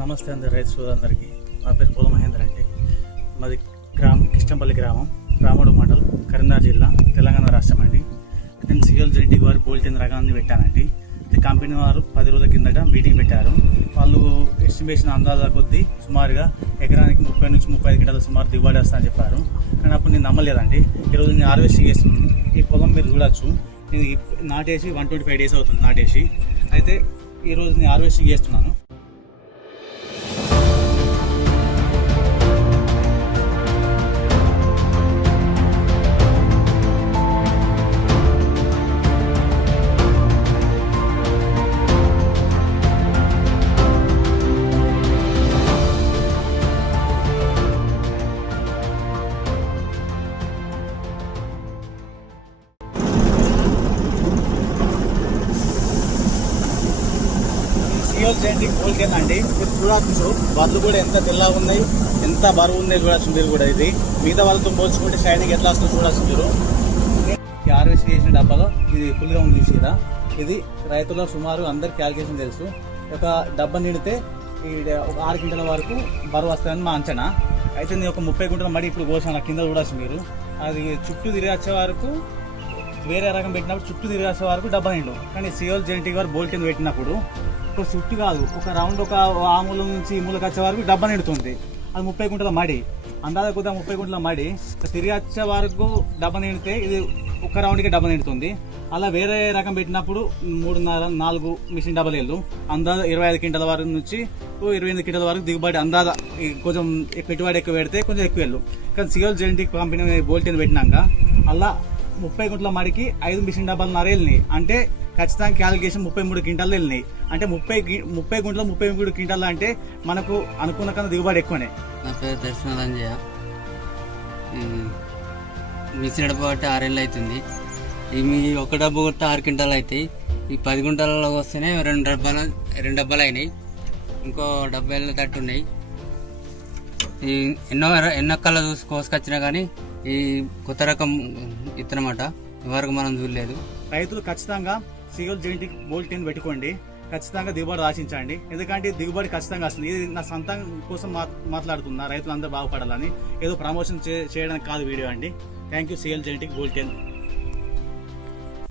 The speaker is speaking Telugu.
నమస్తే అందరి రైతు సోదరులందరికీ. నా పేరు పూల మహేందర్ అండి. మాది కిష్టంపల్లి గ్రామం, రాముడు మండలం, కరీంనగర్ జిల్లా, తెలంగాణ రాష్ట్రం అండి. నేను సిఎల్ జెంటిక్ వారు బోల్టెన్ రకాన్ని పెట్టానండి. కంపెనీ వారు 10 రోజుల కిందట మీటింగ్ పెట్టారు. వాళ్ళు ఎస్టిమేషన్ అందాజ కొద్దీ సుమారుగా ఎకరానికి 30 నుంచి 35 క్వింటాల సుమారు దిగుబడి వస్తాయని చెప్పారు. కానీ అప్పుడు నేను నమ్మలేదండి. ఈరోజు నేను హార్వెస్టింగ్ చేస్తున్నాను. ఈ పొలం మీరు చూడొచ్చు, ఇది నాటేసి 125 డేస్ అవుతుంది నాటేసి. అయితే ఈరోజు నేను హార్వెస్టింగ్ చేస్తున్నాను. సిఎల్ జెంటిక్ బోల్టెన్ అండి. మీరు చూడవచ్చు బర్రెలు కూడా ఎంత తెల్లగా ఉన్నాయి, ఎంత బరువు ఉన్నాయి చూడవచ్చు మీరు కూడా. ఇది మిగతా వాళ్ళతో పోల్చుకుంటే షైనింగ్ ఎట్లా వస్తుందో చూడవచ్చు మీరు. హార్వెస్ట్ చేసిన డబ్బాలో ఇది ఫుల్గా ఉంది చూసిరా. ఇది రైతుల సుమారు అందరికి క్యాలిక్యులేషన్ తెలుసు. ఒక డబ్బా నిండితే ఒక 6 క్వింటాల వరకు బరువు వస్తుందని మా అంచనా. అయితే నేను ఒక 30 క్వింటాల మడి ఇప్పుడు కోసాను. కింద చూడవచ్చు మీరు. అది చుట్టూ తిరిగి వచ్చే వరకు వేరే రకం పెట్టినప్పుడు చుట్టూ తిరిగి వచ్చే వరకు డబ్బా నిండు. కానీ సిఎల్ జెంటిక్ వారు బోల్టెన్ పెట్టినప్పుడు ఇప్పుడు చుట్టూ కాదు, ఒక రౌండ్ ఒక ఆ మూల నుంచి ఈ మూలకి వచ్చే వరకు డబ్బా నిండుతుంది. అది 30 క్వింటాల మడి, అందాజ కొద్దిగా 30 క్వింటాల మడి తిరిగి వచ్చే వరకు డబ్బా నిండితే ఇది ఒక రౌండ్కి డబ్బా నిండుతుంది. అలా వేరే రకం పెట్టినప్పుడు 3-4 మిషన్ డబ్బలు వెళ్ళు అందాజ 25 క్వింటాల వరకు నుంచి 28 క్వింటాల వరకు దిగుబడి అందాజ. కొంచెం పెట్టుబడి ఎక్కువ పెడితే కొంచెం ఎక్కువ వెళ్ళు. కానీ సిఎల్ జెంటిక్ కంపెనీ బోల్టెన్ పెట్టినాక అలా 30 క్వింటాల మడికి 5 మిషన్ డబ్బాలు నరేళ్ళని, అంటే ఖచ్చితంగా క్యాలిక్యులేషన్ 33 క్వింటాలు వెళ్ళినాయి. అంటే 30 గుంటలు 33 క్వింటాలు అంటే మనకు అనుకున్న కన్నా దిగుబడి ఎక్కువనే. నా పేరు దర్శనాలంజయ. మిషన్ డబ్బా బట్టి 6 ఏళ్ళు అవుతుంది. ఇవి ఒక డబ్బు కొట్టి 6 క్వింటాలు అవుతాయి. ఈ 10 గుంటలలో వస్తేనే 2 డబ్బాలు అయినాయి. ఇంకో 70 ఏళ్ళ తట్టు ఉన్నాయి. ఈ ఎన్నో కళ్ళ చూసి కోసుకొచ్చినా కానీ ఈ కొత్త రకం ఇత్తనమాట ఇంతవరకు మనం చూడలేదు. రైతులు ఖచ్చితంగా సిఎల్ జెంటిక్ బోల్టెన్ పెట్టుకోండి, ఖచ్చితంగా దిగుబడి ఆశించండి. ఎందుకంటే దిగుబడి ఖచ్చితంగా వస్తుంది. ఇది నా సొంతం కోసం మాట్లాడుతున్నా, రైతులు అందరూ బాగుపడాలని. ఏదో ప్రమోషన్ చేయడానికి కాదు వీడియో అండి. థ్యాంక్ యూ సిఎల్ జెంటిక్ బోల్టెన్.